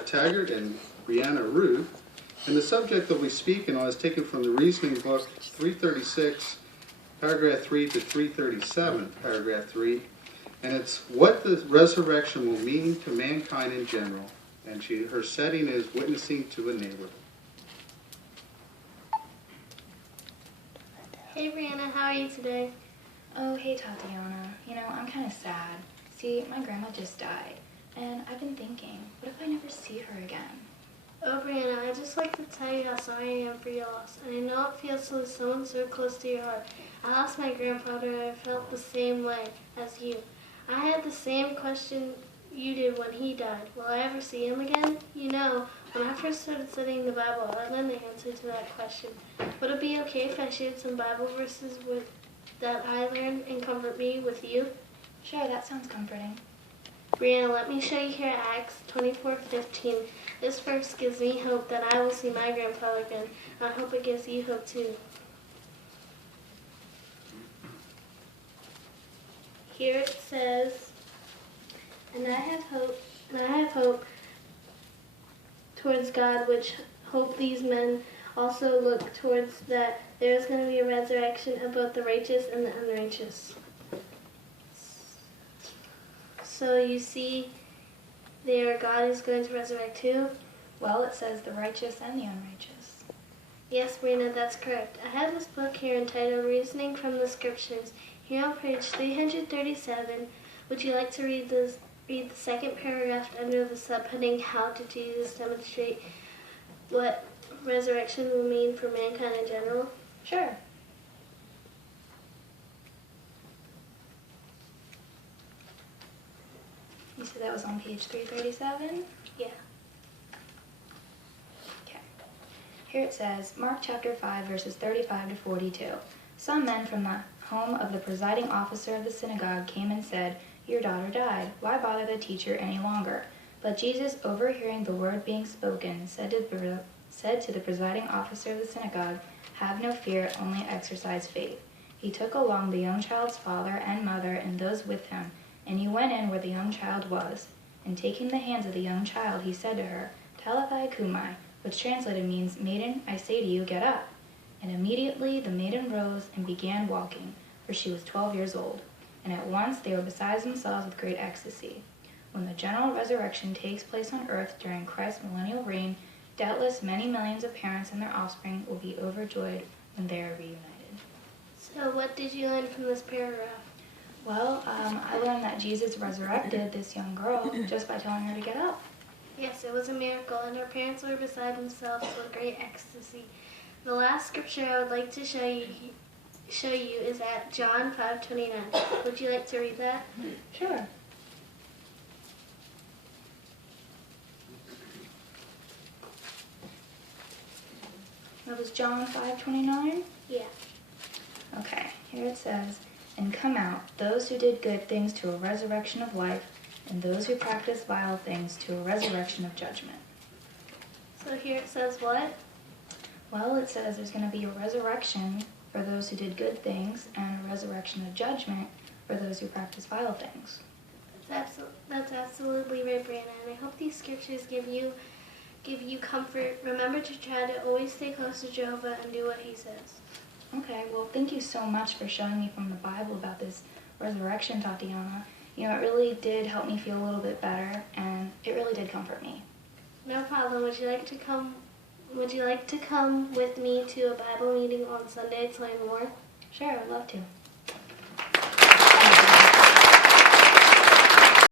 Taggart and Brianna Ruth. And the subject that we speak on is taken from the Reasoning book 336, paragraph 3 to 337, paragraph 3. And it's what the resurrection will mean to mankind in general. And her setting is witnessing to a neighborhood. Hey Brianna, how are you today? Oh, hey Tatyana. I'm kind of sad. See, my grandma just died, and I've been thinking, what if I never see her again? Oh Brianna, I'd just like to tell you how sorry I am for your loss, and I know it feels to lose someone so close to your heart. I lost my grandfather and I felt the same way as you. I had the same question you did when he died. Will I ever see him again? When I first started studying the Bible, I learned the answer to that question. Would it be okay if I shared some Bible verses that I learned and comfort me with you? Sure, that sounds comforting. Brianna, let me show you here Acts 24:15. This verse gives me hope that I will see my grandfather again. I hope it gives you hope too. Here it says, and I have hope towards God, which hope these men also look towards, that there is going to be a resurrection of both the righteous and the unrighteous. So you see there, God is going to resurrect who? Well, it says the righteous and the unrighteous. Yes, Marina, that's correct. I have this book here entitled Reasoning from the Scriptures. Here on page 337, would you like to read the second paragraph under the subheading, How did Jesus demonstrate what resurrection will mean for mankind in general? Sure. You said that was on page 337? Yeah. Okay. Here it says, Mark chapter 5, verses 35 to 42. Some men from the home of the presiding officer of the synagogue came and said, Your daughter died. Why bother the teacher any longer? But Jesus, overhearing the word being spoken, said to the presiding officer of the synagogue, Have no fear, only exercise faith. He took along the young child's father and mother and those with him, and he went in where the young child was. And taking the hands of the young child, he said to her, Talitha cumi, which translated means, Maiden, I say to you, get up. And immediately the maiden rose and began walking, for she was 12 years old. And at once they were beside themselves with great ecstasy. When the general resurrection takes place on earth during Christ's millennial reign, doubtless many millions of parents and their offspring will be overjoyed when they are reunited. So what did you learn from this paragraph? Well, I learned that Jesus resurrected this young girl just by telling her to get up. Yes, it was a miracle, and her parents were beside themselves with great ecstasy. The last scripture I would like to show you is at John 5:29. Would you like to read that? Sure. That was John 5:29? Yeah. Okay, here it says, And come out, those who did good things to a resurrection of life, and those who practice vile things to a resurrection of judgment. So here it says what? Well, it says there's going to be a resurrection for those who did good things, and a resurrection of judgment for those who practice vile things. That's absolutely right, Brianna, and I hope these scriptures give you comfort. Remember to try to always stay close to Jehovah and do what he says. Okay, well, thank you so much for showing me from the Bible about this resurrection, Tatyana. It really did help me feel a little bit better, and it really did comfort me. No problem. Would you like to come with me to a Bible meeting on Sunday to learn more? Sure, I'd love to.